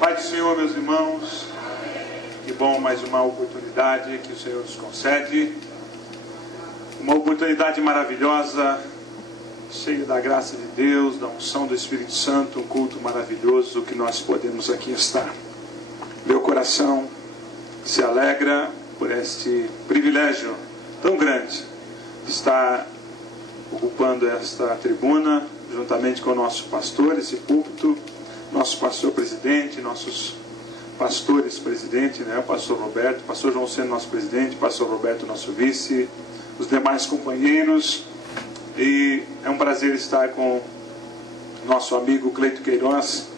Pai do Senhor, meus irmãos, que bom mais uma oportunidade que o Senhor nos concede, uma oportunidade maravilhosa, cheia da graça de Deus, da unção do Espírito Santo, um culto maravilhoso que nós podemos aqui estar. Meu coração se alegra por este privilégio tão grande de estar ocupando esta tribuna, juntamente com o nosso pastor, esse púlpito, nosso pastor presidente, nossos pastores presidente, né? O pastor Roberto, pastor João Seno, nosso presidente, pastor Roberto, nosso vice, os demais companheiros. E é um prazer estar com nosso amigo Cleito Queiroz.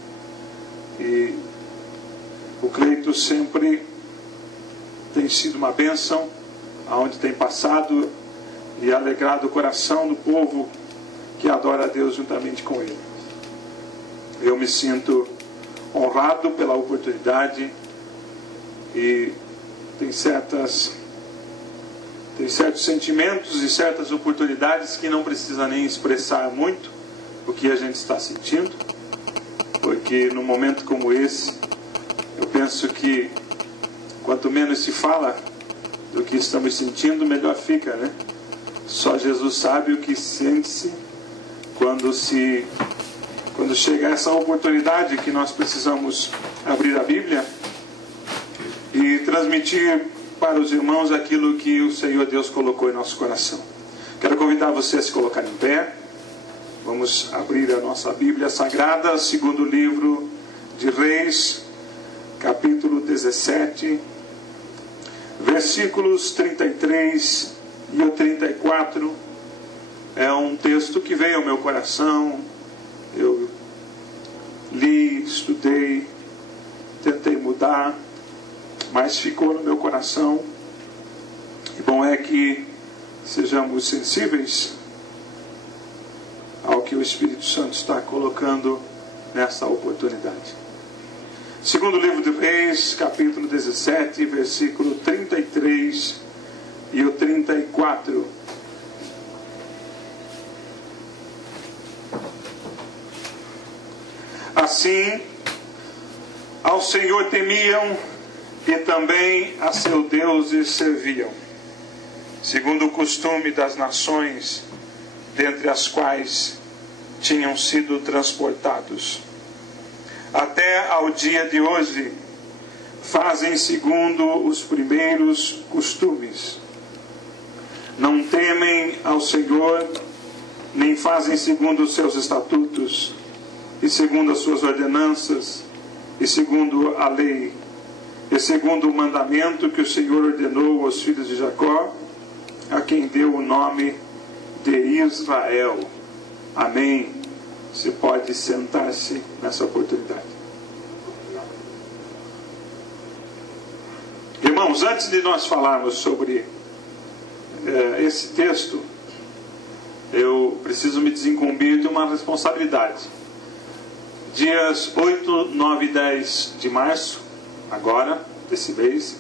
E o Cleito sempre tem sido uma bênção, aonde tem passado e alegrado o coração do povo que adora a Deus juntamente com ele. Eu me sinto honrado pela oportunidade e tem certos sentimentos e certas oportunidades que não precisa nem expressar muito o que a gente está sentindo, porque num momento como esse, eu penso que quanto menos se fala do que estamos sentindo, melhor fica, né? Só Jesus sabe o que sente-se quando chega essa oportunidade que nós precisamos abrir a Bíblia e transmitir para os irmãos aquilo que o Senhor Deus colocou em nosso coração. Quero convidar você a se colocar em pé. Vamos abrir a nossa Bíblia Sagrada, segundo livro de Reis, capítulo 17, versículos 33 e o 34. É um texto que veio ao meu coração. Eu li, estudei, tentei mudar, mas ficou no meu coração. E bom é que sejamos sensíveis ao que o Espírito Santo está colocando nessa oportunidade. Segundo livro de Reis, capítulo 17, versículo 33 e o 34. Assim, ao Senhor temiam e também a seu Deus serviam, segundo o costume das nações, dentre as quais tinham sido transportados. Até ao dia de hoje, fazem segundo os primeiros costumes. Não temem ao Senhor, nem fazem segundo os seus estatutos, e segundo as suas ordenanças, e segundo a lei, e segundo o mandamento que o Senhor ordenou aos filhos de Jacó, a quem deu o nome de Israel. Amém. Você pode sentar-se nessa oportunidade. Irmãos, antes de nós falarmos sobre esse texto, eu preciso me desincumbir de uma responsabilidade. Dias 8, 9 e 10 de março, agora, desse mês,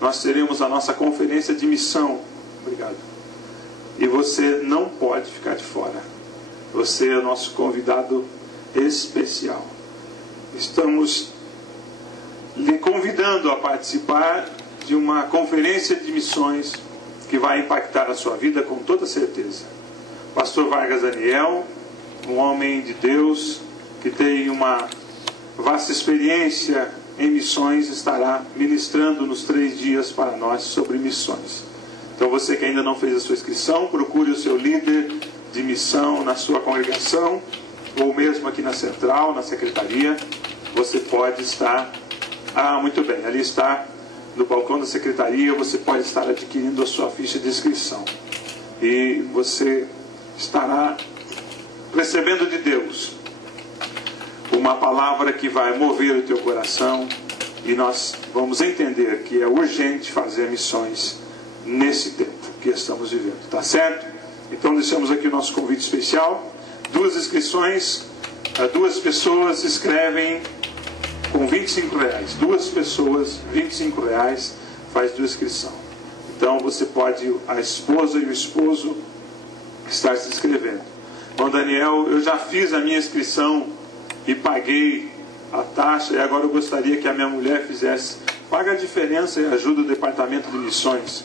nós teremos a nossa conferência de missão. Obrigado. E você não pode ficar de fora. Você é o nosso convidado especial. Estamos lhe convidando a participar de uma conferência de missões que vai impactar a sua vida com toda certeza. Pastor Vargas Daniel, um homem de Deus, que tem uma vasta experiência em missões, estará ministrando nos 3 dias para nós sobre missões. Então você que ainda não fez a sua inscrição, procure o seu líder de missão na sua congregação, ou mesmo aqui na central, na secretaria. Você pode estar... muito bem, ali está no balcão da secretaria, você pode estar adquirindo a sua ficha de inscrição. E você estará recebendo de Deus uma palavra que vai mover o teu coração, e nós vamos entender que é urgente fazer missões nesse tempo que estamos vivendo, tá certo? Então deixamos aqui o nosso convite especial. 2 inscrições, 2 pessoas escrevem com R$25. 2 pessoas, R$25, faz 2 inscrição. Então você pode, a esposa e o esposo, estar se inscrevendo. Bom, Daniel, eu já fiz a minha inscrição e paguei a taxa, e agora eu gostaria que a minha mulher fizesse. Paga a diferença e ajuda o departamento de missões.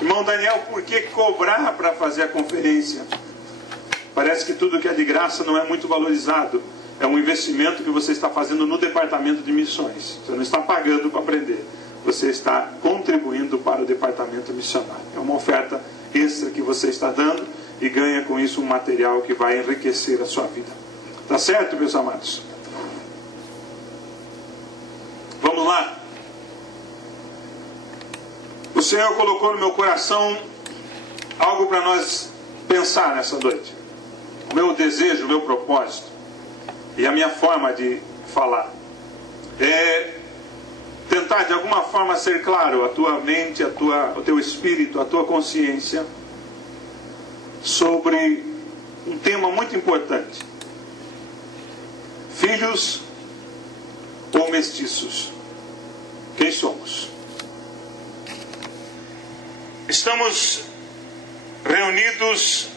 Irmão Daniel, por que cobrar para fazer a conferência? Parece que tudo que é de graça não é muito valorizado. É um investimento que você está fazendo no departamento de missões. Você não está pagando para aprender. Você está contribuindo para o departamento missionário. É uma oferta extra que você está dando e ganha com isso um material que vai enriquecer a sua vida. Tá certo, meus amados? Vamos lá. O Senhor colocou no meu coração algo para nós pensar nessa noite. O meu desejo, o meu propósito e a minha forma de falar é tentar de alguma forma ser claro a tua mente, o teu espírito, a tua consciência sobre um tema muito importante: filhos ou mestiços? Quem somos? Estamos reunidos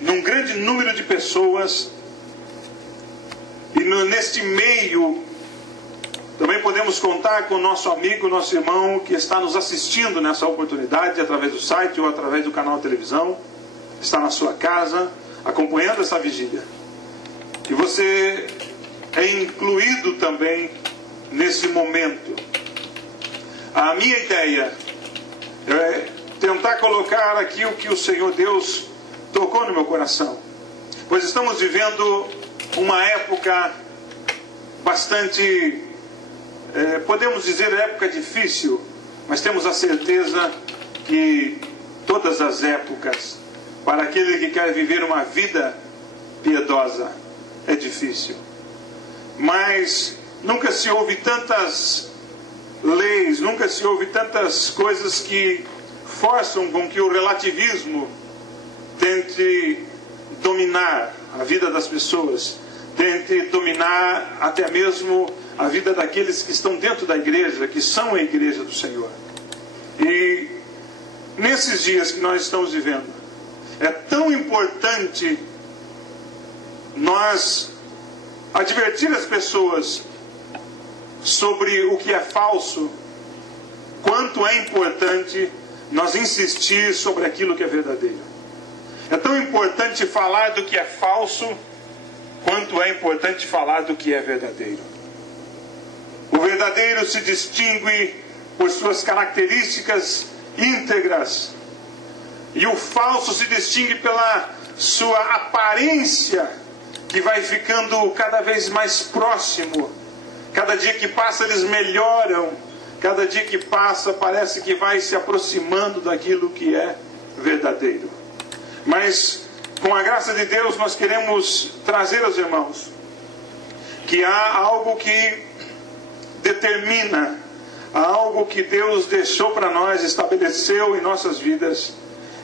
num grande número de pessoas e neste meio também podemos contar com o nosso amigo, nosso irmão que está nos assistindo nessa oportunidade através do site ou através do canal de televisão, está na sua casa acompanhando essa vigília, e você é incluído também nesse momento. A minha ideia é tentar colocar aqui o que o Senhor Deus tocou no meu coração, pois estamos vivendo uma época bastante, podemos dizer, época difícil, mas temos a certeza que todas as épocas, para aquele que quer viver uma vida piedosa, é difícil. Mas nunca se ouve tantas leis, nunca se ouve tantas coisas que forçam com que o relativismo tente dominar a vida das pessoas, tente dominar até mesmo a vida daqueles que estão dentro da igreja, que são a igreja do Senhor. E nesses dias que nós estamos vivendo, é tão importante nós advertir as pessoas sobre o que é falso, quanto é importante nós insistir sobre aquilo que é verdadeiro. É tão importante falar do que é falso, quanto é importante falar do que é verdadeiro. O verdadeiro se distingue por suas características íntegras, e o falso se distingue pela sua aparência, que vai ficando cada vez mais próximo. Cada dia que passa eles melhoram, cada dia que passa parece que vai se aproximando daquilo que é verdadeiro. Mas com a graça de Deus nós queremos trazer aos irmãos que há algo que determina, há algo que Deus deixou para nós, estabeleceu em nossas vidas,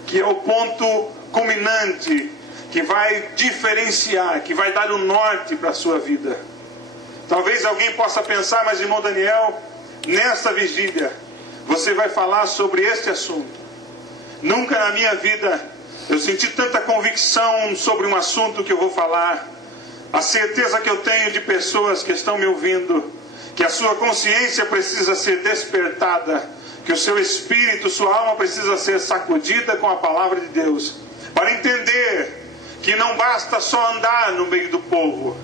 que é o ponto culminante, que vai diferenciar, que vai dar o norte para a sua vida. Talvez alguém possa pensar: mas irmão Daniel, nesta vigília você vai falar sobre este assunto. Nunca na minha vida eu senti tanta convicção sobre um assunto que eu vou falar. A certeza que eu tenho de pessoas que estão me ouvindo, que a sua consciência precisa ser despertada, que o seu espírito, sua alma precisa ser sacudida com a palavra de Deus, para entender que não basta só andar no meio do povo,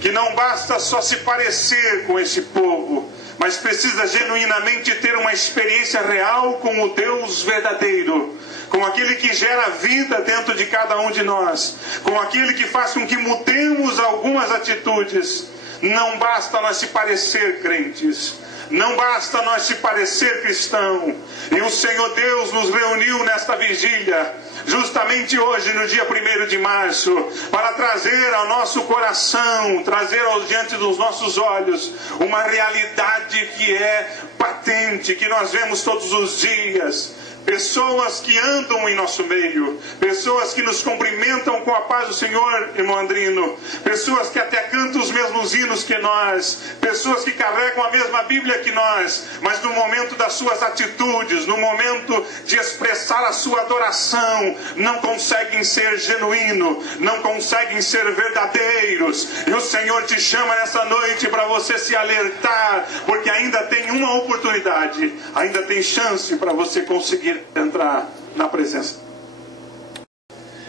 que não basta só se parecer com esse povo, mas precisa genuinamente ter uma experiência real com o Deus verdadeiro, com aquele que gera vida dentro de cada um de nós, com aquele que faz com que mudemos algumas atitudes. Não basta nós se parecer crentes, não basta nós se parecer cristão. E o Senhor Deus nos reuniu nesta vigília, justamente hoje, no dia 1º de março, para trazer ao nosso coração, trazer diante dos nossos olhos, uma realidade que é patente, que nós vemos todos os dias. pessoas que andam em nosso meio, pessoas que nos cumprimentam com a paz do Senhor, irmão Andrino, pessoas que até cantam os mesmos hinos que nós, pessoas que carregam a mesma Bíblia que nós, mas no momento das suas atitudes, no momento de expressar a sua adoração, não conseguem ser genuínos, não conseguem ser verdadeiros. E o Senhor te chama nessa noite para você se alertar, porque ainda tem uma oportunidade, ainda tem chance para você conseguir entrar na presença.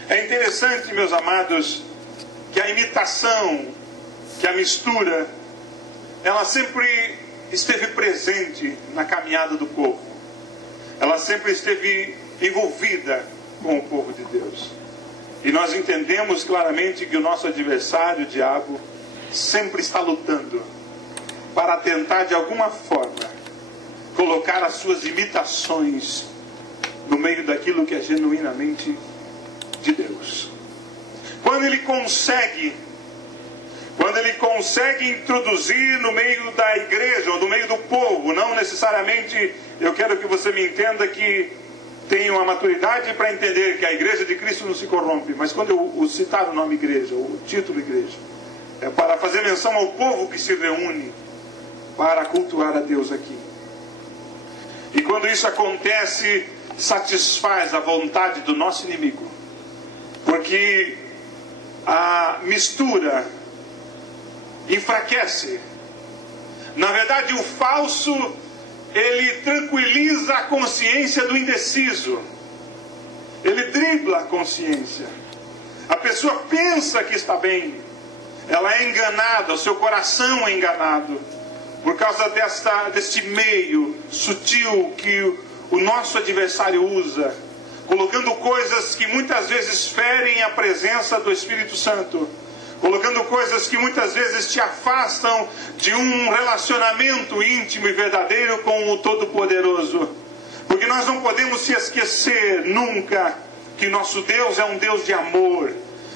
É interessante, meus amados, que a imitação, que a mistura, ela sempre esteve presente na caminhada do povo. Ela sempre esteve envolvida com o povo de Deus. E nós entendemos claramente que o nosso adversário, o diabo, sempre está lutando para tentar de alguma forma colocar as suas imitações no meio daquilo que é genuinamente de Deus. Quando ele consegue introduzir no meio da igreja ou no meio do povo, não necessariamente, eu quero que você me entenda que tenha uma maturidade para entender que a igreja de Cristo não se corrompe, mas quando eu citar o nome igreja, o título igreja, é para fazer menção ao povo que se reúne para cultuar a Deus aqui. E quando isso acontece, satisfaz a vontade do nosso inimigo, porque a mistura enfraquece. Na verdade, o falso, ele tranquiliza a consciência do indeciso, ele dribla a consciência. A pessoa pensa que está bem, ela é enganada, o seu coração é enganado, por causa deste meio sutil que o nosso adversário usa, colocando coisas que muitas vezes ferem a presença do Espírito Santo, colocando coisas que muitas vezes te afastam de um relacionamento íntimo e verdadeiro com o Todo-Poderoso. Porque nós não podemos se esquecer nunca que nosso Deus é um Deus de amor,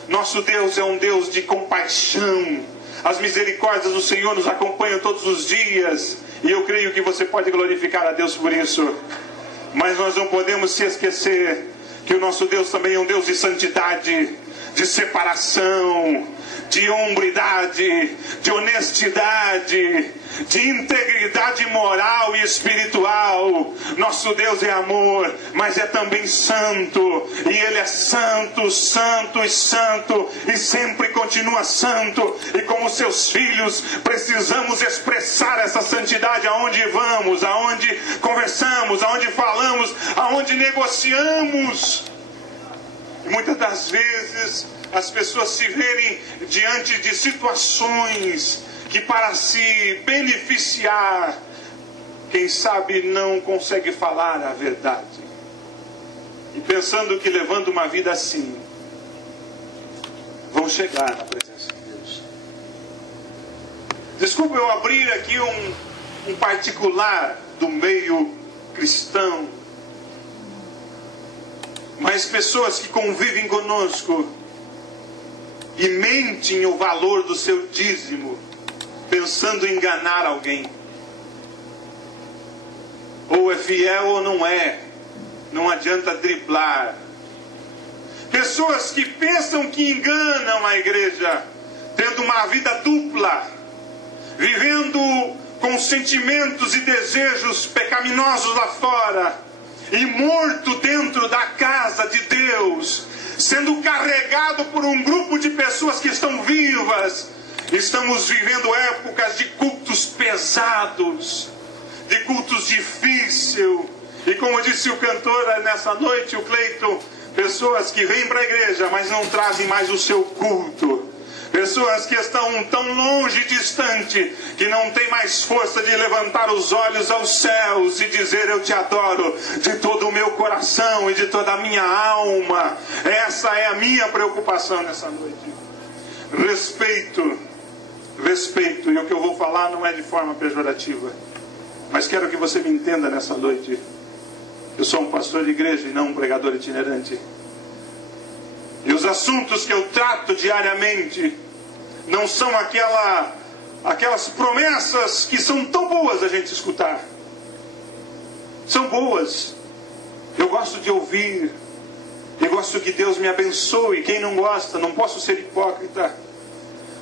nosso Deus é um Deus de compaixão. As misericórdias do Senhor nos acompanham todos os dias, e eu creio que você pode glorificar a Deus por isso. Mas nós não podemos se esquecer que o nosso Deus também é um Deus de santidade, de separação, de hombridade, de honestidade, de integridade moral e espiritual. Nosso Deus é amor, mas é também santo, e Ele é santo, santo e santo, e sempre continua santo. E como seus filhos, precisamos expressar essa santidade aonde vamos, aonde conversamos, aonde falamos, aonde negociamos. E muitas das vezes as pessoas se verem diante de situações que, para se beneficiar, quem sabe não consegue falar a verdade, e pensando que levando uma vida assim vão chegar na presença de Deus. Desculpa eu abrir aqui um particular do meio cristão, mas pessoas que convivem conosco e mentem o valor do seu dízimo, pensando em enganar alguém. Ou é fiel ou não é. Não adianta driblar. Pessoas que pensam que enganam a igreja, tendo uma vida dupla, vivendo com sentimentos e desejos pecaminosos lá fora, e morto dentro da casa de Deus, sendo carregado por um grupo de pessoas que estão vivas. Estamos vivendo épocas de cultos pesados, de cultos difíceis. E como disse o cantor nessa noite, o Cleiton, pessoas que vêm para a igreja, mas não trazem mais o seu culto. Pessoas que estão tão longe e distante, que não tem mais força de levantar os olhos aos céus e dizer: eu te adoro de todo o meu coração e de toda a minha alma. Essa é a minha preocupação nessa noite. Respeito, e o que eu vou falar não é de forma pejorativa, mas quero que você me entenda nessa noite. Eu sou um pastor de igreja e não um pregador itinerante. E os assuntos que eu trato diariamente não são aquelas promessas que são tão boas a gente escutar. São boas, Eu gosto de ouvir. Eu gosto que Deus me abençoe. Quem não gosta, não posso ser hipócrita.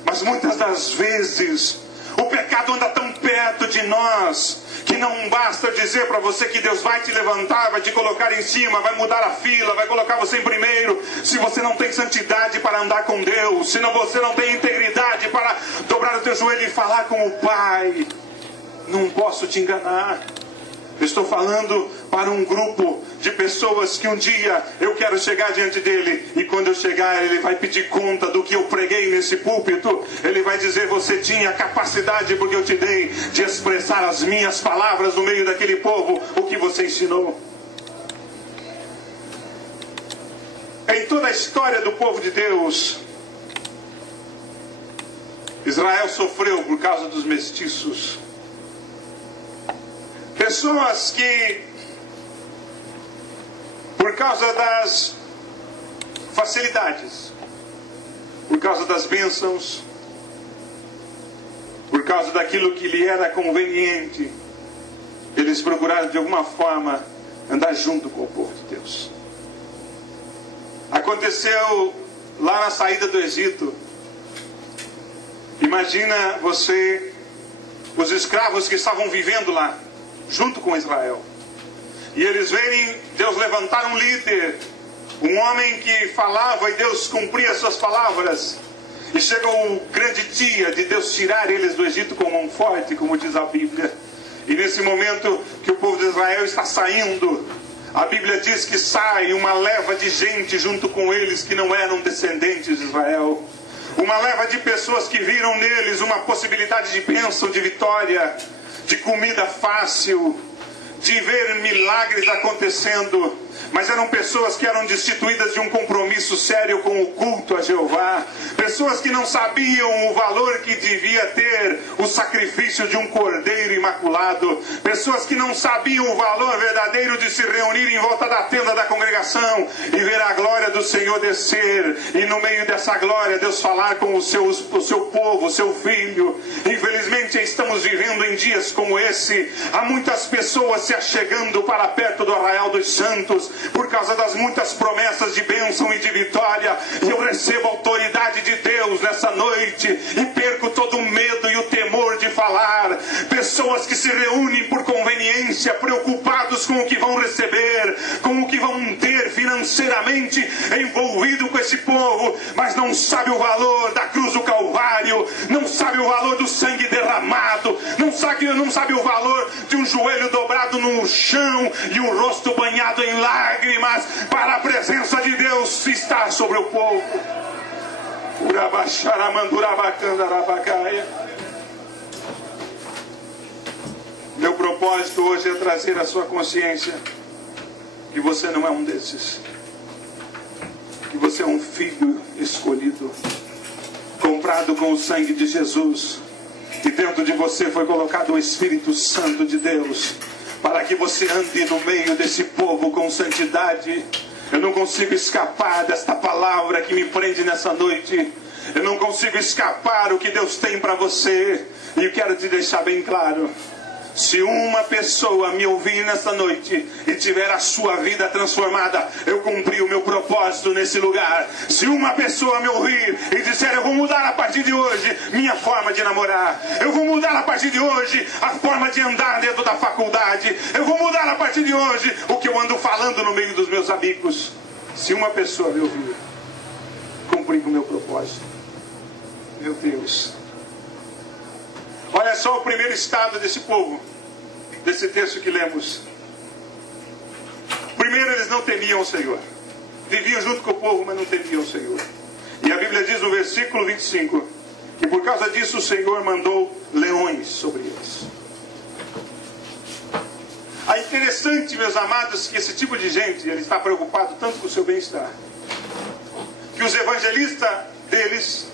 Mas muitas das vezes o pecado anda tão perto de nós que não basta dizer para você que Deus vai te levantar, vai te colocar em cima, vai mudar a fila, vai colocar você em primeiro, se você não tem santidade para andar com Deus, se você não tem integridade para dobrar o teu joelho e falar com o Pai. Não posso te enganar. Eu estou falando para um grupo de pessoas que um dia eu quero chegar diante dele, e quando eu chegar ele vai pedir conta do que eu preguei nesse púlpito. Ele vai dizer: você tinha capacidade, porque eu te dei, de expressar as minhas palavras no meio daquele povo, o que você ensinou. Em toda a história do povo de Deus, Israel sofreu por causa dos mestiços. Pessoas que, por causa das facilidades, por causa das bênçãos, por causa daquilo que lhe era conveniente, eles procuraram de alguma forma andar junto com o povo de Deus. Aconteceu lá na saída do Egito. Imagina você, os escravos que estavam vivendo lá junto com Israel, e eles verem Deus levantar um líder, um homem que falava e Deus cumpria suas palavras, e chega o grande dia de Deus tirar eles do Egito com mão forte, como diz a Bíblia. E nesse momento que o povo de Israel está saindo, a Bíblia diz que sai uma leva de gente junto com eles que não eram descendentes de Israel, uma leva de pessoas que viram neles uma possibilidade de bênção, de vitória, de comida fácil, de ver milagres acontecendo. Mas eram pessoas que eram destituídas de um compromisso sério com o culto a Jeová. Pessoas que não sabiam o valor que devia ter o sacrifício de um cordeiro imaculado. Pessoas que não sabiam o valor verdadeiro de se reunir em volta da tenda da congregação e ver a glória do Senhor descer. E no meio dessa glória Deus falar com o seu povo, o seu filho. Infelizmente estamos vivendo em dias como esse. Há muitas pessoas se achegando para perto do arraial dos santos por causa das muitas promessas de bênção e de vitória. E eu recebo a autoridade de Deus nessa noite e perco todo o medo e o temor de falar. Pessoas que se reúnem por conveniência, preocupados com o que vão receber, com o que vão ter financeiramente envolvido com esse povo, mas não sabe o valor da cruz do Calvário, não sabe o valor do sangue derramado, não sabe o valor de um joelho dobrado no chão e o rosto banhado em lágrimas, para a presença de Deus estar sobre o povo. Meu propósito hoje é trazer à sua consciência que você não é um desses, que você é um filho escolhido, comprado com o sangue de Jesus, e dentro de você foi colocado o Espírito Santo de Deus, para que você ande no meio desse povo com santidade. Eu não consigo escapar desta palavra que me prende nessa noite. Eu não consigo escapar o que Deus tem para você. E eu quero te deixar bem claro. Se uma pessoa me ouvir nessa noite e tiver a sua vida transformada, eu cumpri o meu propósito nesse lugar. Se uma pessoa me ouvir e disser: eu vou mudar a partir de hoje minha forma de namorar, eu vou mudar a partir de hoje a forma de andar dentro da faculdade, eu vou mudar a partir de hoje o que eu ando falando no meio dos meus amigos. Se uma pessoa me ouvir, cumpri o meu propósito. Meu Deus. Olha só o primeiro estado desse povo, desse texto que lemos. Primeiro, eles não temiam o Senhor. Viviam junto com o povo, mas não temiam o Senhor. E a Bíblia diz no versículo 25, que por causa disso o Senhor mandou leões sobre eles. É interessante, meus amados, que esse tipo de gente, ele está preocupado tanto com o seu bem-estar, que os evangelistas deles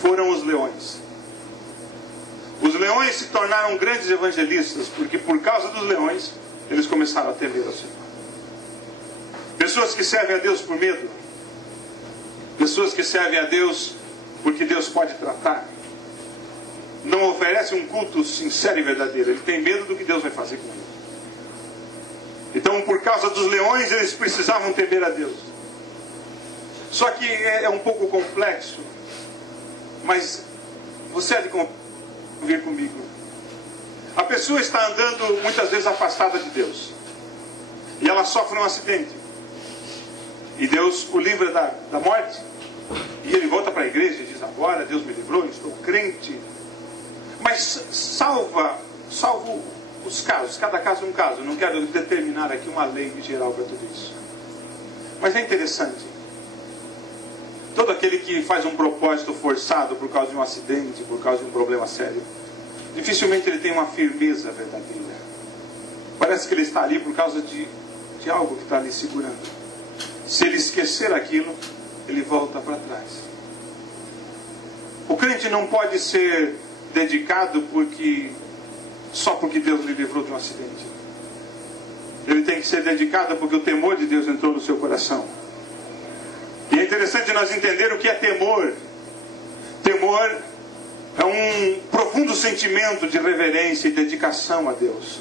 foram os leões. Os leões se tornaram grandes evangelistas, porque por causa dos leões, eles começaram a temer ao Senhor. Pessoas que servem a Deus por medo. Pessoas que servem a Deus porque Deus pode tratar. Não oferecem um culto sincero e verdadeiro. Ele tem medo do que Deus vai fazer com ele. Então, por causa dos leões, eles precisavam temer a Deus. Só que é um pouco complexo, mas você há de convir comigo. A pessoa está andando muitas vezes afastada de Deus, e ela sofre um acidente, e Deus o livra da morte, e ele volta para a igreja e diz: agora Deus me livrou, estou crente. Mas salvo os casos, cada caso é um caso. Não quero determinar aqui uma lei geral para tudo isso, mas é interessante. Todo aquele que faz um propósito forçado por causa de um acidente, por causa de um problema sério, dificilmente ele tem uma firmeza verdadeira. Parece que ele está ali por causa de algo que está ali segurando. Se ele esquecer aquilo, ele volta para trás. O crente não pode ser dedicado só porque Deus lhe livrou de um acidente. Ele tem que ser dedicado porque o temor de Deus entrou no seu coração. E é interessante nós entender o que é temor. Temor é um profundo sentimento de reverência e dedicação a Deus.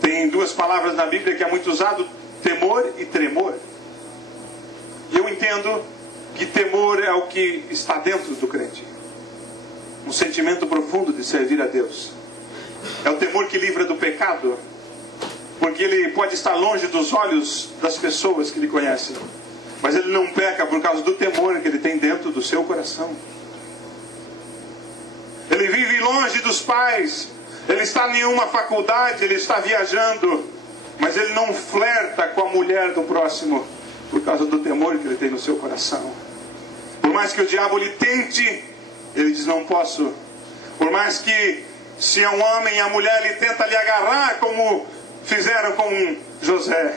Tem duas palavras na Bíblia que é muito usado: temor e tremor. E eu entendo que temor é o que está dentro do crente. Um sentimento profundo de servir a Deus. É o temor que livra do pecado, porque ele pode estar longe dos olhos das pessoas que ele conhece, mas ele não peca por causa do temor que ele tem dentro do seu coração. Ele vive longe dos pais, ele está em uma faculdade, ele está viajando, mas ele não flerta com a mulher do próximo por causa do temor que ele tem no seu coração. Por mais que o diabo lhe tente, ele diz: não posso. Por mais que, se é um homem e a mulher lhe tenta lhe agarrar, como fizeram com José,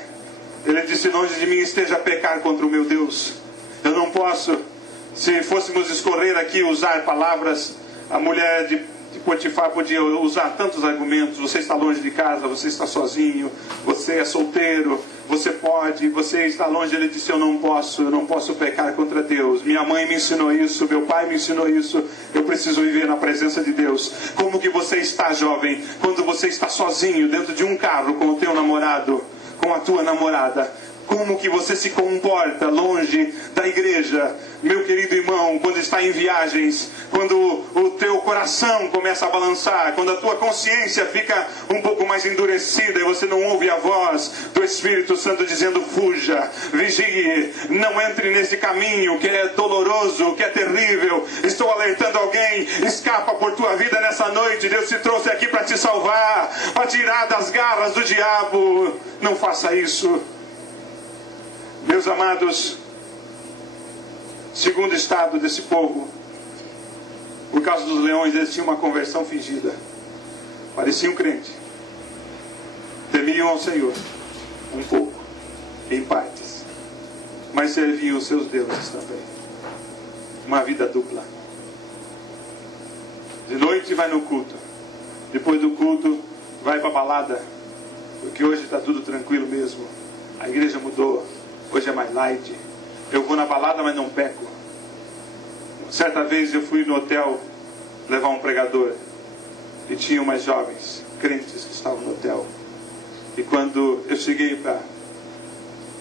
ele disse: longe de mim esteja a pecar contra o meu Deus. Eu não posso. Se fôssemos escorrer aqui, usar palavras, a mulher de Potifar podia usar tantos argumentos. Você está longe de casa, você está sozinho, você é solteiro, você está longe. Ele disse: eu não posso pecar contra Deus. Minha mãe me ensinou isso, meu pai me ensinou isso. Eu preciso viver na presença de Deus. Como que você está, jovem, quando você está sozinho dentro de um carro com o teu namorado, com a tua namorada? Como que você se comporta longe da igreja, meu querido irmão, quando está em viagens, quando o teu coração começa a balançar, quando a tua consciência fica um pouco mais endurecida e você não ouve a voz do Espírito Santo dizendo: fuja, vigie, não entre nesse caminho que é doloroso, que é terrível. Estou alertando alguém: escapa por tua vida nessa noite. Deus te trouxe aqui para te salvar, para tirar das garras do diabo. Não faça isso. Meus amados, segundo estado desse povo, por causa dos leões, eles tinham uma conversão fingida. Pareciam crente, temiam ao Senhor um pouco, em partes, mas serviam os seus deuses também. Uma vida dupla. De noite vai no culto, depois do culto vai para a balada, porque hoje está tudo tranquilo mesmo. A igreja mudou. Hoje é mais light. Eu vou na balada, mas não peco. Certa vez eu fui no hotel levar um pregador, e tinha umas jovens crentes que estavam no hotel. E quando eu cheguei para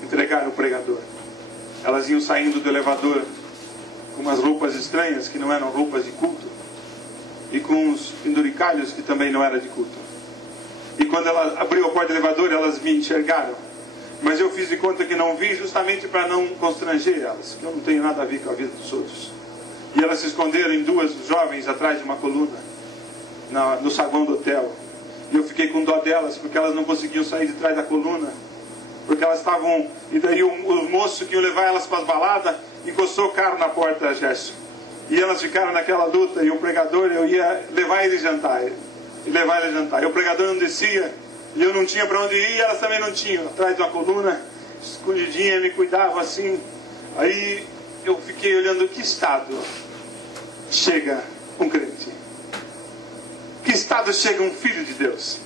entregar o pregador, elas iam saindo do elevador com umas roupas estranhas que não eram roupas de culto, e com uns penduricalhos que também não eram de culto. E quando ela abriu a porta do elevador, elas me enxergaram. Mas eu fiz de conta que não vi, justamente para não constranger elas, que eu não tenho nada a ver com a vida dos outros. E elas se esconderam em duas jovens atrás de uma coluna, no saguão do hotel. E eu fiquei com dó delas, porque elas não conseguiam sair de trás da coluna, porque elas estavam... E daí o moço que ia levar elas para as baladas encostou o carro na porta, Gerson. E elas ficaram naquela luta, e o pregador, eu ia levar ele jantar. E o pregador não descia, e eu não tinha para onde ir, e elas também não tinham. Atrás de uma coluna, escondidinha, me cuidava assim. Aí eu fiquei olhando: que estado chega um crente? Que estado chega um filho de Deus?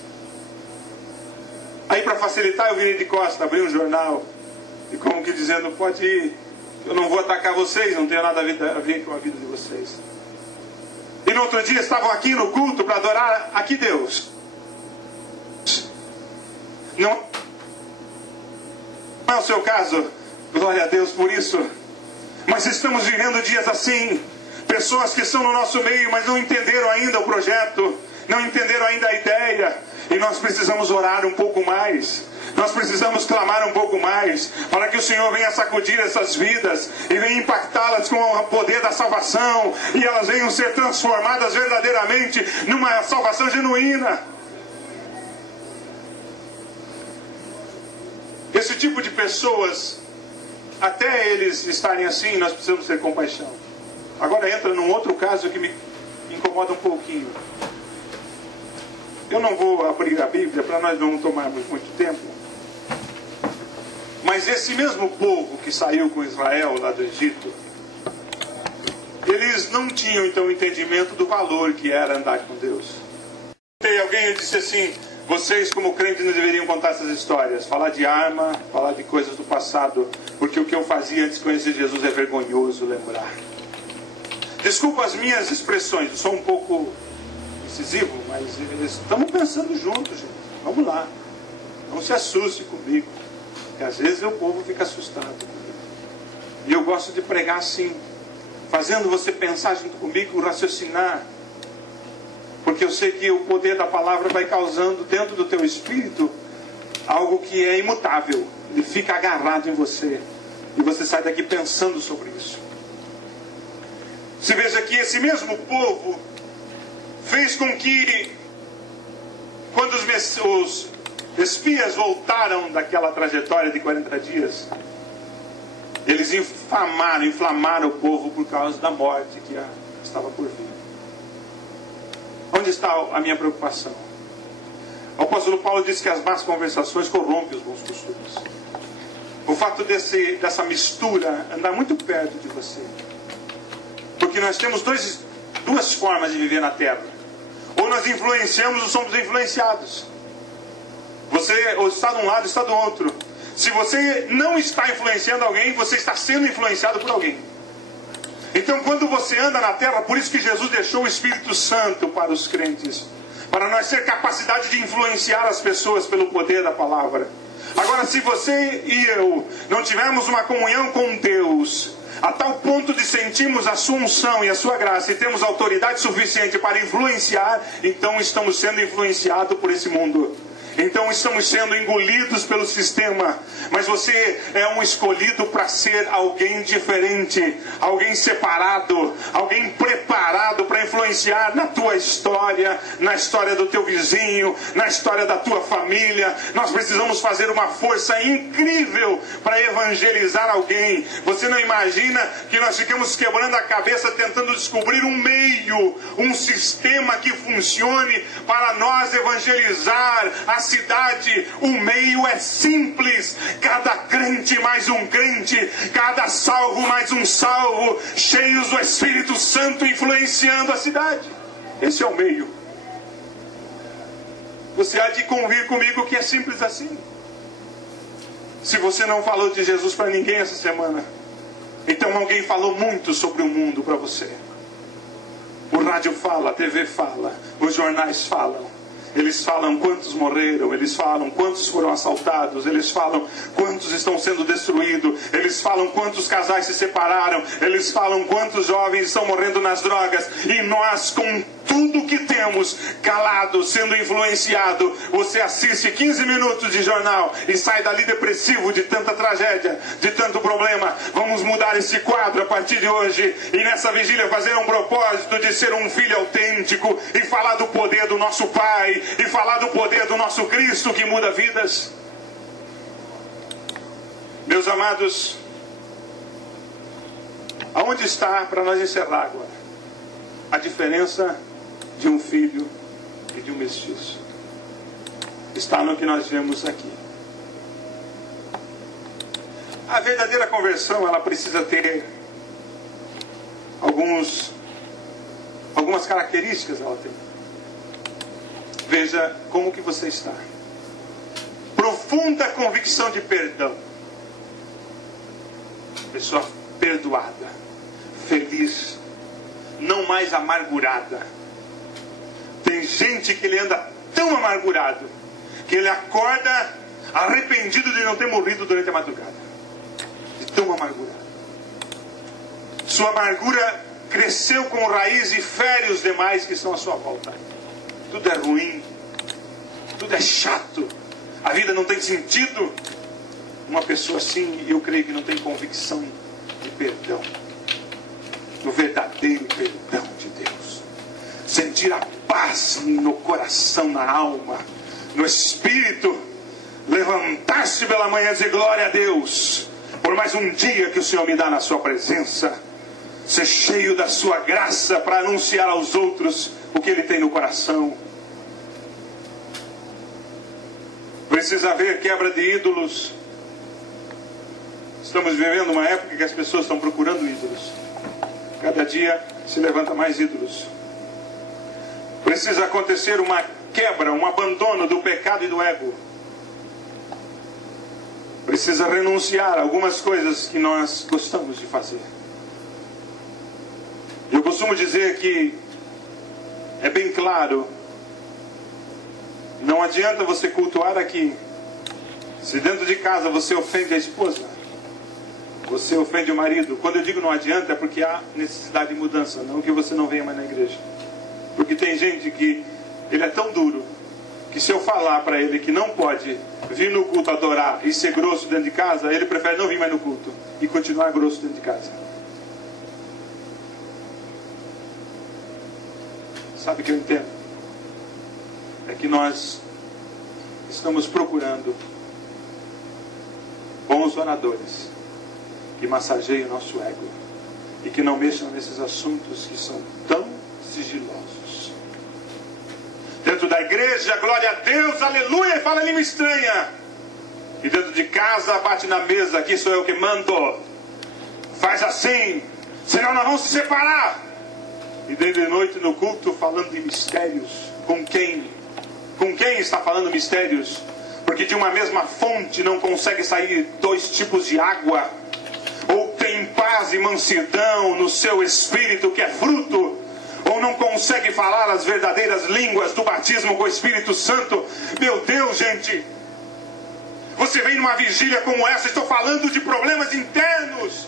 Aí, para facilitar, eu virei de costas, abri um jornal, e como que dizendo: pode ir, eu não vou atacar vocês, não tenho nada a ver com a vida de vocês. E no outro dia estavam aqui no culto para adorar aqui Deus. Não é o seu caso, glória a Deus por isso. Mas estamos vivendo dias assim. Pessoas que estão no nosso meio, mas não entenderam ainda o projeto, não entenderam ainda a ideia. E nós precisamos orar um pouco mais. Nós precisamos clamar um pouco mais, para que o Senhor venha sacudir essas vidas e venha impactá-las com o poder da salvação, e elas venham ser transformadas verdadeiramente numa salvação genuína. Esse tipo de pessoas, até eles estarem assim, nós precisamos ter compaixão. Agora entra num outro caso que me incomoda um pouquinho. Eu não vou abrir a Bíblia para nós não tomarmos muito tempo. Mas esse mesmo povo que saiu com Israel lá do Egito, eles não tinham então entendimento do valor que era andar com Deus. E alguém disse assim: vocês como crentes não deveriam contar essas histórias, falar de arma, falar de coisas do passado, porque o que eu fazia antes de conhecer Jesus é vergonhoso lembrar. Desculpa as minhas expressões, eu sou um pouco incisivo, mas estamos pensando juntos, gente. Vamos lá, não se assuste comigo. Porque às vezes o povo fica assustado comigo. E eu gosto de pregar assim, fazendo você pensar junto comigo, raciocinar. Porque eu sei que o poder da palavra vai causando dentro do teu espírito algo que é imutável. Ele fica agarrado em você. E você sai daqui pensando sobre isso. Você veja que esse mesmo povo fez com que, quando os espias voltaram daquela trajetória de 40 dias, eles inflamaram o povo por causa da morte que estava por vir. Onde está a minha preocupação? O apóstolo Paulo disse que as más conversações corrompem os bons costumes. O fato dessa mistura andar muito perto de você. Porque nós temos duas formas de viver na terra. Ou nós influenciamos ou somos influenciados. Você ou está de um lado ou está do outro. Se você não está influenciando alguém, você está sendo influenciado por alguém. Então quando você anda na terra, por isso que Jesus deixou o Espírito Santo para os crentes, para nós ter capacidade de influenciar as pessoas pelo poder da palavra. Agora, se você e eu não tivermos uma comunhão com Deus, a tal ponto de sentirmos a sua unção e a sua graça e temos autoridade suficiente para influenciar, então estamos sendo influenciados por esse mundo. Então estamos sendo engolidos pelo sistema. Mas você é um escolhido para ser alguém diferente, alguém separado, alguém preparado para influenciar na tua história, na história do teu vizinho, na história da tua família. Nós precisamos fazer uma força incrível para evangelizar alguém. Você não imagina que nós ficamos quebrando a cabeça tentando descobrir um meio, um sistema que funcione para nós evangelizar a cidade. O meio é simples: cada crente mais um crente, cada salvo mais um salvo, cheios do Espírito Santo influenciando a cidade. Esse é o meio. Você há de convir comigo que é simples assim. Se você não falou de Jesus para ninguém essa semana, então alguém falou muito sobre o mundo para você. O rádio fala, a TV fala, os jornais falam. Eles falam quantos morreram, eles falam quantos foram assaltados, eles falam quantos estão sendo destruídos, eles falam quantos casais se separaram, eles falam quantos jovens estão morrendo nas drogas. E nós, com tudo que temos, calado, sendo influenciado, você assiste 15 minutos de jornal e sai dali depressivo de tanta tragédia, de tanto problema. Vamos mudar esse quadro a partir de hoje e nessa vigília fazer um propósito de ser um filho autêntico e falar do poder do nosso Pai e falar do poder do nosso Cristo que muda vidas. Meus amados, aonde está, para nós encerrar agora, a diferença de um filho e de um mestiço? Está no que nós vemos aqui. A verdadeira conversão, ela precisa ter algumas características. Ela tem. Veja como que você está. Profunda convicção de perdão. Pessoa perdoada, feliz, não mais amargurada. Tem gente que ele anda tão amargurado que ele acorda arrependido de não ter morrido durante a madrugada, de tão amargurado. Sua amargura cresceu com raiz e fere os demais que estão à sua volta. Tudo é ruim, tudo é chato, a vida não tem sentido. Uma pessoa assim, eu creio que não tem convicção de perdão, do verdadeiro perdão de Deus. Sentir a paz no coração, na alma, no espírito. Levantar-se pela manhã e dizer: glória a Deus por mais um dia que o Senhor me dá na sua presença. Ser cheio da sua graça para anunciar aos outros o que Ele tem no coração. Precisa haver quebra de ídolos. Estamos vivendo uma época que as pessoas estão procurando ídolos. Cada dia se levanta mais ídolos. Precisa acontecer uma quebra, um abandono do pecado e do ego. Precisa renunciar a algumas coisas que nós gostamos de fazer. Eu costumo dizer que é bem claro, não adianta você cultuar aqui se dentro de casa você ofende a esposa, você ofende o marido. Quando eu digo não adianta, é porque há necessidade de mudança, não que você não venha mais na igreja. Porque tem gente que ele é tão duro que se eu falar para ele que não pode vir no culto adorar e ser grosso dentro de casa, ele prefere não vir mais no culto e continuar grosso dentro de casa. Sabe o que eu entendo? É que nós estamos procurando bons oradores que massageiem o nosso ego e que não mexam nesses assuntos que são tão sigilosos. Dentro da igreja, glória a Deus, aleluia, e fala língua estranha. E dentro de casa, bate na mesa, aqui sou eu que mando. Faz assim, senão nós vamos se separar. E de noite no culto falando de mistérios. Com quem? Com quem está falando mistérios? Porque de uma mesma fonte não consegue sair dois tipos de água. Ou tem paz e mansidão no seu espírito que é fruto, ou não consegue falar as verdadeiras línguas do batismo com o Espírito Santo. Meu Deus, gente, você vem numa vigília como essa, estou falando de problemas internos,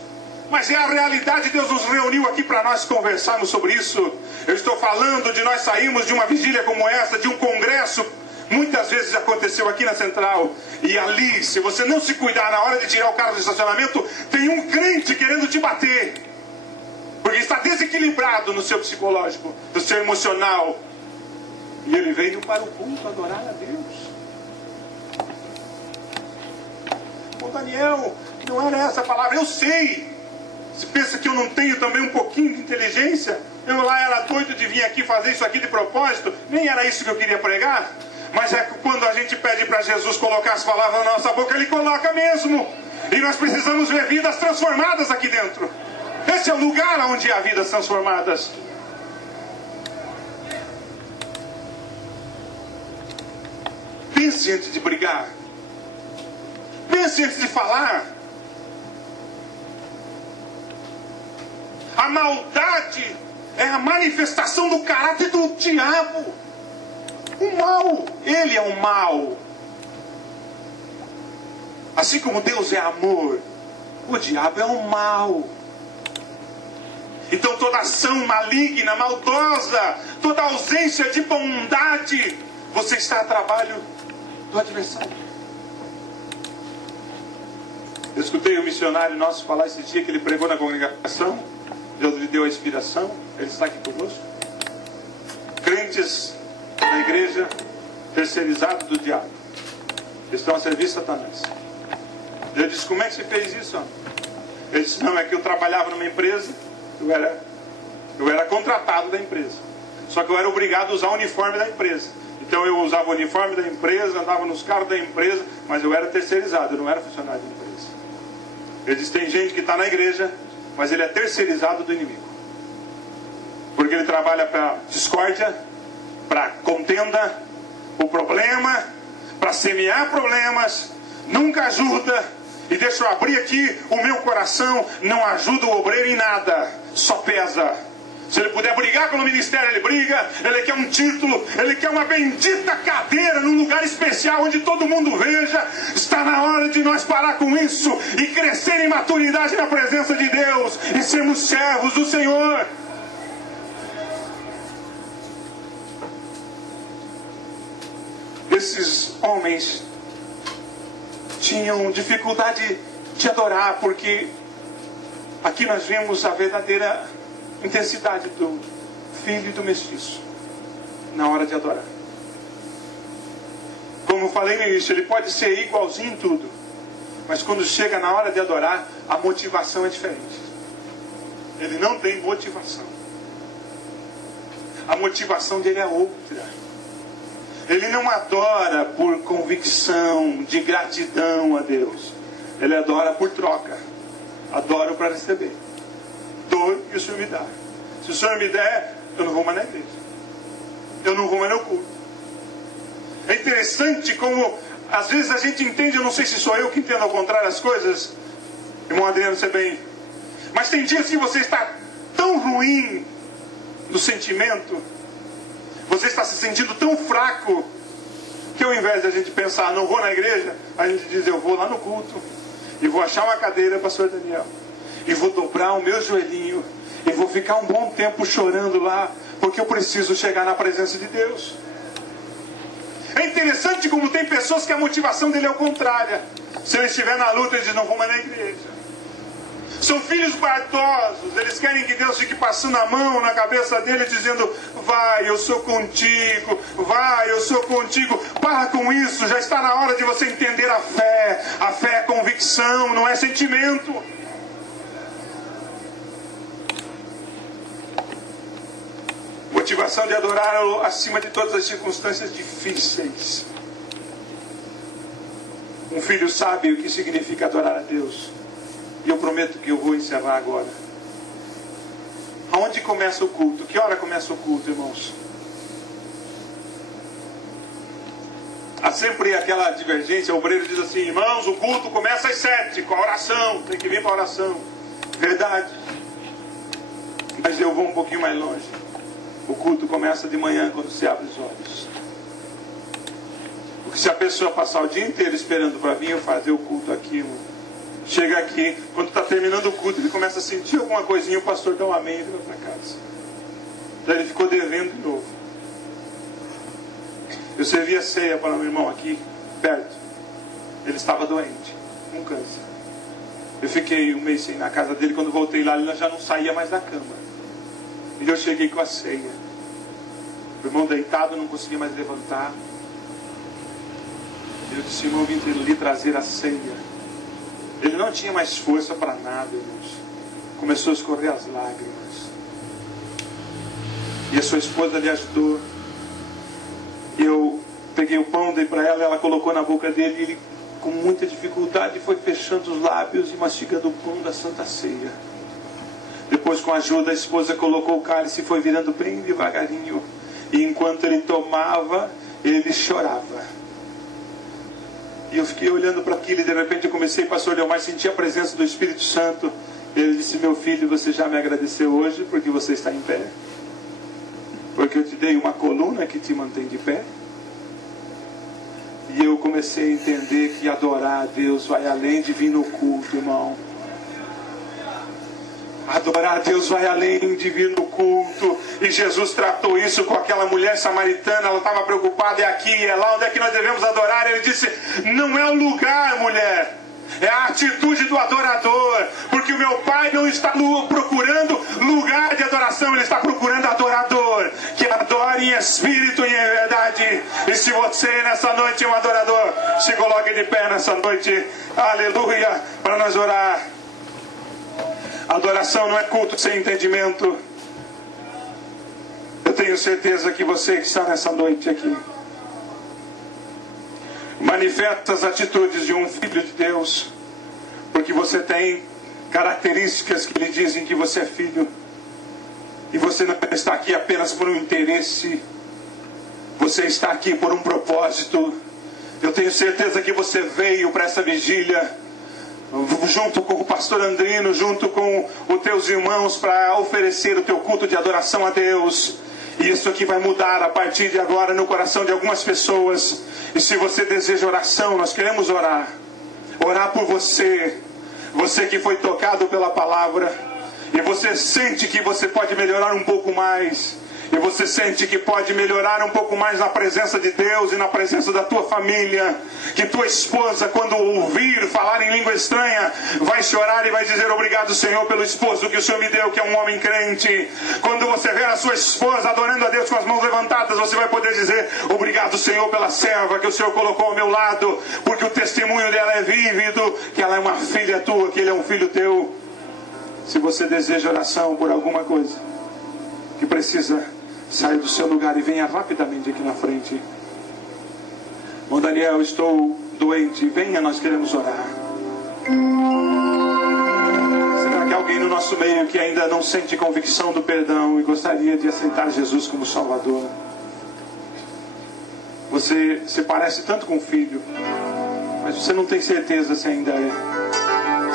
mas é a realidade. Deus nos reuniu aqui para nós conversarmos sobre isso. Eu estou falando de nós sairmos de uma vigília como essa, de um congresso. Muitas vezes aconteceu aqui na Central. E ali, se você não se cuidar na hora de tirar o carro do estacionamento, tem um crente querendo te bater. Porque está desequilibrado no seu psicológico, no seu emocional. E ele veio para o culto adorar a Deus. Ô Daniel, não era essa a palavra. Eu sei. Você pensa que eu não tenho também um pouquinho de inteligência? Eu lá era doido de vir aqui fazer isso aqui de propósito. Nem era isso que eu queria pregar. Mas é que quando a gente pede para Jesus colocar as palavras na nossa boca, Ele coloca mesmo. E nós precisamos ver vidas transformadas aqui dentro. Esse é o lugar onde há vidas transformadas. Pense antes de brigar. Pense antes de falar. A maldade é a manifestação do caráter do diabo. O mal, ele é o mal. Assim como Deus é amor, o diabo é o mal. Então toda ação maligna, maldosa, toda ausência de bondade, você está a trabalho do adversário. Eu escutei um missionário nosso falar esse dia que ele pregou na congregação. Deus lhe deu a inspiração, ele está aqui conosco. Crentes na igreja terceirizados do diabo, estão a serviço de Satanás. Eu disse: como é que você fez isso? Ele disse: não, é que eu trabalhava numa empresa, eu era contratado da empresa, só que eu era obrigado a usar o uniforme da empresa. Então eu usava o uniforme da empresa, andava nos carros da empresa, mas eu era terceirizado, eu não era funcionário da empresa. Ele disse: tem gente que está na igreja, mas ele é terceirizado do inimigo, porque ele trabalha para discórdia, para contenda, o problema, para semear problemas, nunca ajuda. E deixa eu abrir aqui o meu coração, não ajuda o obreiro em nada, só pesa, Se ele puder brigar pelo ministério, ele briga. Ele quer um título, ele quer uma bendita cadeira num lugar especial onde todo mundo veja. Está na hora de nós parar com isso e crescer em maturidade na presença de Deus e sermos servos do Senhor. Esses homens tinham dificuldade de adorar, porque aqui nós vemos a verdadeira intensidade do filho e do mestiço na hora de adorar. Como eu falei no início, ele pode ser igualzinho em tudo, mas quando chega na hora de adorar, a motivação é diferente. Ele não tem motivação. A motivação dele é outra. Ele não adora por convicção de gratidão a Deus. Ele adora por troca. Adoro para receber. Dou e o Senhor me dá. Se o Senhor me der, eu não vou mais na igreja. Eu não vou mais no culto. É interessante como às vezes a gente entende, eu não sei se sou eu que entendo ao contrário as coisas. Irmão Adriano, você bem. Mas tem dias que você está tão ruim no sentimento, você está se sentindo tão fraco, que ao invés de a gente pensar, não vou na igreja, a gente diz, eu vou lá no culto, e vou achar uma cadeira, pastor Daniel, e vou dobrar o meu joelhinho, e vou ficar um bom tempo chorando lá, porque eu preciso chegar na presença de Deus. É interessante como tem pessoas que a motivação dele é o contrário. Se ele estiver na luta, ele diz, não vou mais na igreja. São filhos bardosos, eles querem que Deus fique passando a mão na cabeça dele, dizendo, vai, eu sou contigo, vai, eu sou contigo. Para com isso, já está na hora de você entender a fé. A fé é convicção, não é sentimento. Motivação de adorar acima de todas as circunstâncias difíceis. Um filho sabe o que significa adorar a Deus. E eu prometo que eu vou encerrar agora. Aonde começa o culto? Que hora começa o culto, irmãos? Há sempre aquela divergência. O obreiro diz assim, irmãos, o culto começa às 7, com a oração. Tem que vir para a oração. Verdade. Mas eu vou um pouquinho mais longe. O culto começa de manhã, quando se abre os olhos. Porque se a pessoa passar o dia inteiro esperando para vir eu fazer o culto aqui, chega aqui, quando está terminando o culto, ele começa a sentir alguma coisinha, o pastor dá um amém e vai para casa. Daí ele ficou devendo de novo. Eu servi a ceia para meu irmão aqui, perto. Ele estava doente, com câncer. Eu fiquei um mês sem ir na casa dele, quando voltei lá, ele já não saía mais da cama. E eu cheguei com a ceia. O irmão deitado, não conseguia mais levantar. Eu disse, irmão, vim lhe trazer a ceia. Ele não tinha mais força para nada, irmãos. Começou a escorrer as lágrimas. E a sua esposa lhe ajudou. Eu peguei o pão, dei para ela, ela colocou na boca dele. E ele, com muita dificuldade, foi fechando os lábios e mastigando o pão da Santa Ceia. Depois, com a ajuda, a esposa colocou o cálice e foi virando bem devagarinho. E enquanto ele tomava, ele chorava. E eu fiquei olhando para aquilo e de repente eu comecei, pastor Leomar, senti a presença do Espírito Santo. Ele disse, meu filho, você já me agradeceu hoje porque você está em pé? Porque eu te dei uma coluna que te mantém de pé? E eu comecei a entender que adorar a Deus vai além de vir no culto, irmão. Adorar a Deus vai além de vir no culto. E Jesus tratou isso com aquela mulher samaritana. Ela estava preocupada, é aqui, é lá, onde é que nós devemos adorar? Ele disse, não é o lugar, mulher, é a atitude do adorador. Porque o meu Pai não está procurando lugar de adoração, Ele está procurando adorador, que adore em espírito e em verdade. E se você nessa noite é um adorador, se coloque de pé nessa noite, aleluia, para nós orar. Adoração não é culto sem entendimento. Eu tenho certeza que você que está nessa noite aqui manifesta as atitudes de um filho de Deus, porque você tem características que lhe dizem que você é filho. E você não está aqui apenas por um interesse, você está aqui por um propósito. Eu tenho certeza que você veio para essa vigília junto com o pastor Andrino, junto com os teus irmãos, para oferecer o teu culto de adoração a Deus. E isso aqui vai mudar a partir de agora no coração de algumas pessoas. E se você deseja oração, nós queremos orar. Orar por você. Você que foi tocado pela palavra. E você sente que você pode melhorar um pouco mais. E você sente que pode melhorar um pouco mais na presença de Deus e na presença da tua família. Que tua esposa, quando ouvir falar em língua estranha, vai chorar e vai dizer: obrigado, Senhor, pelo esposo que o Senhor me deu, que é um homem crente. Quando você ver a sua esposa adorando a Deus com as mãos levantadas, você vai poder dizer: obrigado, Senhor, pela serva que o Senhor colocou ao meu lado, porque o testemunho dela é vívido, que ela é uma filha tua, que ele é um filho teu. Se você deseja oração por alguma coisa que precisa, saia do seu lugar e venha rapidamente aqui na frente. Bom, Daniel, estou doente. Venha, nós queremos orar. Será que alguém no nosso meio que ainda não sente convicção do perdão e gostaria de aceitar Jesus como Salvador? Você se parece tanto com o filho, mas você não tem certeza se ainda é.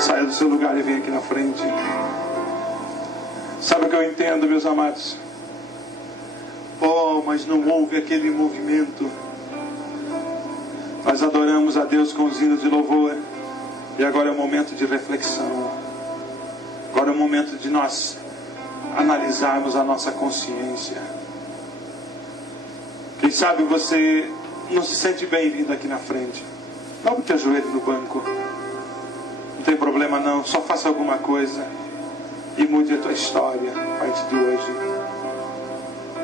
Saia do seu lugar e venha aqui na frente. Sabe o que eu entendo, meus amados? Oh, mas não houve aquele movimento. Nós adoramos a Deus com os hinos de louvor. E agora é o momento de reflexão. Agora é o momento de nós analisarmos a nossa consciência. Quem sabe você não se sente bem vindo aqui na frente. Logo te ajoelhe no banco. Não tem problema não. Só faça alguma coisa e mude a tua história a partir de hoje.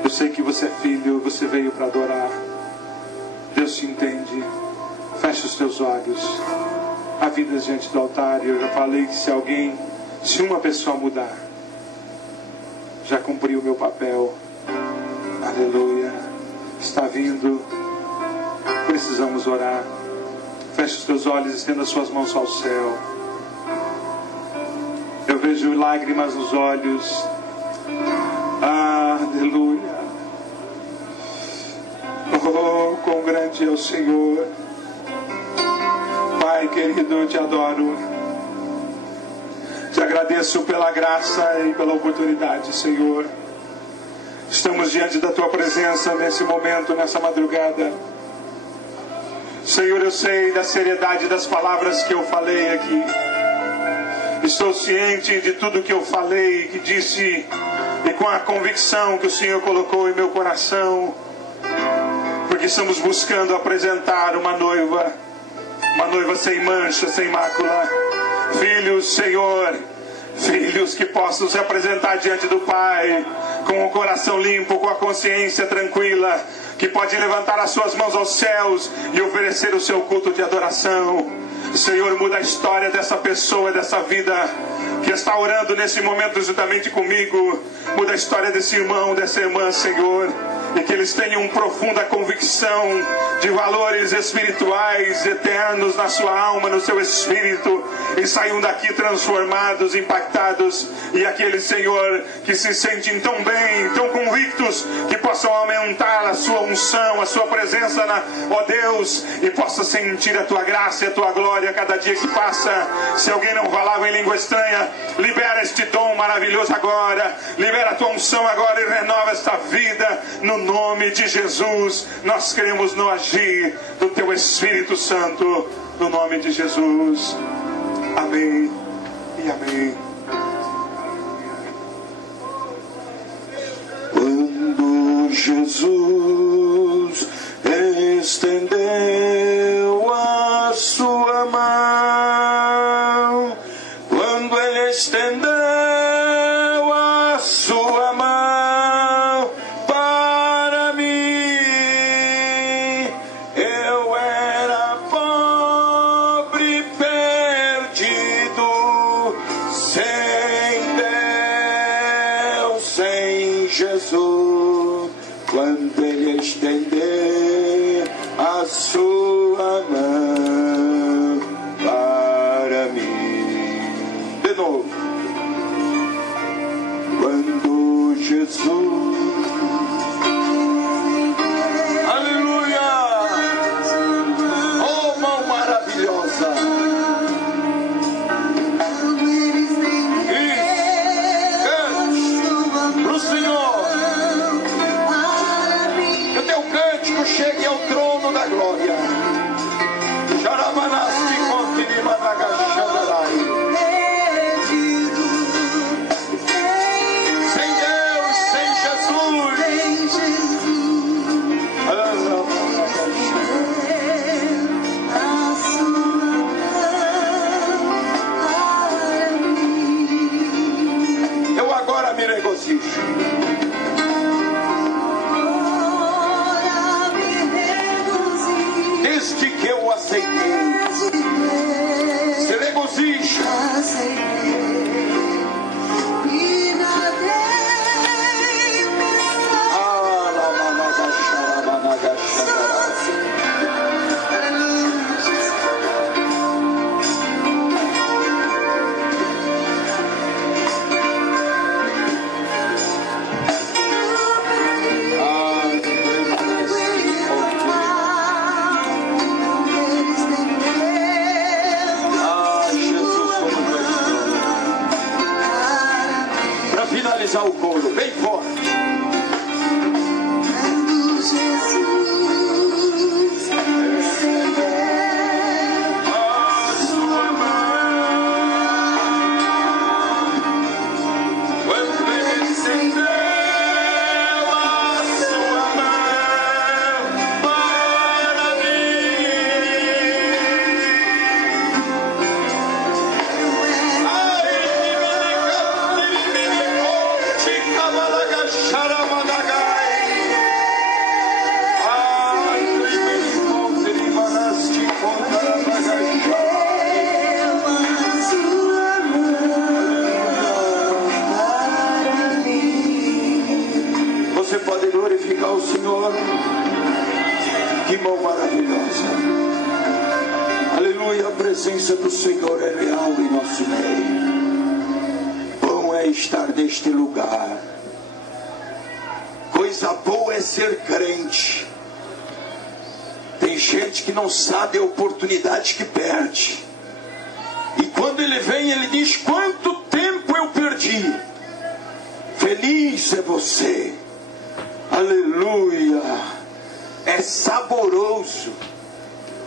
Eu sei que você é filho, você veio para adorar. Deus te entende. Feche os teus olhos. Há vidas diante do altar. E eu já falei que se uma pessoa mudar, já cumpri o meu papel. Aleluia. Está vindo. Precisamos orar. Feche os teus olhos e estenda as suas mãos ao céu. Eu vejo lágrimas nos olhos. Aleluia. Oh, quão grande é o Senhor. Pai querido, eu te adoro. Te agradeço pela graça e pela oportunidade, Senhor. Estamos diante da tua presença nesse momento, nessa madrugada. Senhor, eu sei da seriedade das palavras que eu falei aqui. Estou ciente de tudo que eu falei, que disse, e com a convicção que o Senhor colocou em meu coração, porque estamos buscando apresentar uma noiva sem mancha, sem mácula. Filhos, Senhor, filhos que possam se apresentar diante do Pai com o coração limpo, com a consciência tranquila, que podem levantar as suas mãos aos céus e oferecer o seu culto de adoração. Senhor, muda a história dessa pessoa, dessa vida que está orando nesse momento juntamente comigo. Muda a história desse irmão, dessa irmã, Senhor. E que eles tenham profunda convicção de valores espirituais eternos na sua alma, no seu espírito, e saiam daqui transformados, impactados. E aqueles, Senhor, que se sentem tão bem, tão convictos, que possam aumentar a sua unção, a sua presença, ó Deus, e possa sentir a tua graça e a tua glória a cada dia que passa. Se alguém não falava em língua estranha, libera este dom maravilhoso agora, libera a tua unção agora e renova esta vida. No nome de Jesus, nós queremos no agir do teu Espírito Santo, no nome de Jesus. Amém e amém. Quando Jesus estendeu a sua mão, quando ele estendeu a sua mão para mim, eu era pobre, perdido, sem Deus, sem Jesus. Quando ele estender a sua mão para mim. De novo. Quando Jesus, aleluia, oh mão maravilhosa, cântico chegue ao trono da glória. Sem Deus, sem Jesus. Eu agora me regozijo. Desde que eu aceitei, se regozija. Finalizar o coro bem forte. Você pode glorificar o Senhor. Que mão maravilhosa. Aleluia, a presença do Senhor é real em nosso meio. Bom é estar neste lugar. Coisa boa é ser crente. Tem gente que não sabe a oportunidade que perde. E quando ele vem, ele diz: quanto tempo eu perdi. Feliz é você. Aleluia. É saboroso.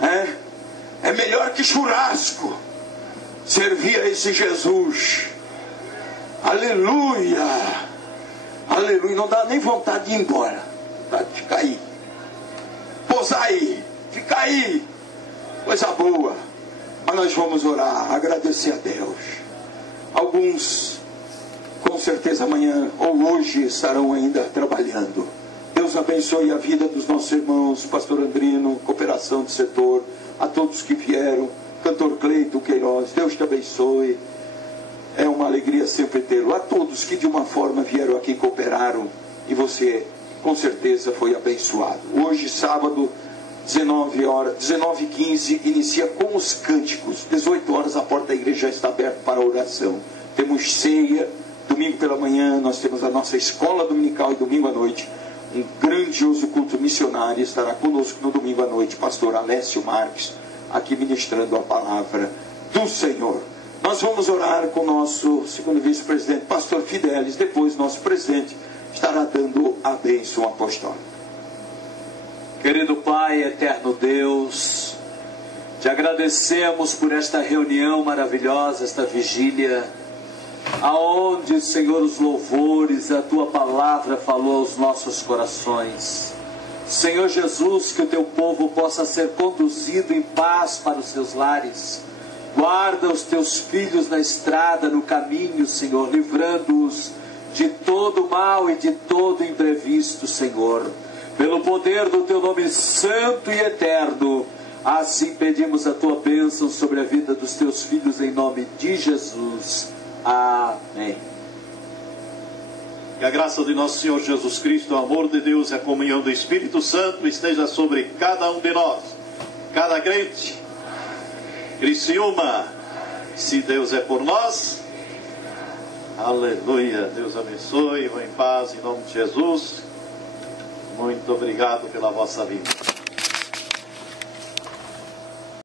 É melhor que churrasco servir a esse Jesus. Aleluia. Aleluia. Não dá nem vontade de ir embora. Vontade de ficar aí. Pousar aí. Ficar aí. Coisa boa. Mas nós vamos orar, agradecer a Deus. Alguns, com certeza amanhã ou hoje, estarão ainda trabalhando. Deus abençoe a vida dos nossos irmãos, pastor Andrino, cooperação de setor, a todos que vieram, cantor Cleito Queiroz, Deus te abençoe. É uma alegria sempre tê-lo. A todos que de uma forma vieram aqui e cooperaram, e você com certeza foi abençoado. Hoje, sábado, 19h15, inicia com os cânticos. 18 horas a porta da igreja já está aberta para a oração. Temos ceia, domingo pela manhã nós temos a nossa escola dominical e domingo à noite um grandioso culto missionário. Estará conosco no domingo à noite pastor Alessio Marques, aqui ministrando a palavra do Senhor. Nós vamos orar com o nosso segundo vice-presidente, pastor Fidelis. Depois nosso presidente estará dando a bênção apostólica. Querido Pai, eterno Deus, te agradecemos por esta reunião maravilhosa, esta vigília, aonde, Senhor, os louvores, a Tua palavra falou aos nossos corações. Senhor Jesus, que o Teu povo possa ser conduzido em paz para os seus lares. Guarda os Teus filhos na estrada, no caminho, Senhor, livrando-os de todo mal e de todo imprevisto, Senhor. Pelo poder do Teu nome santo e eterno, assim pedimos a Tua bênção sobre a vida dos Teus filhos, em nome de Jesus. Amém. Que a graça de nosso Senhor Jesus Cristo, o amor de Deus e a comunhão do Espírito Santo esteja sobre cada um de nós, cada crente. Criciúma, se Deus é por nós, aleluia. Deus abençoe, vão em paz, em nome de Jesus. Muito obrigado pela vossa vida.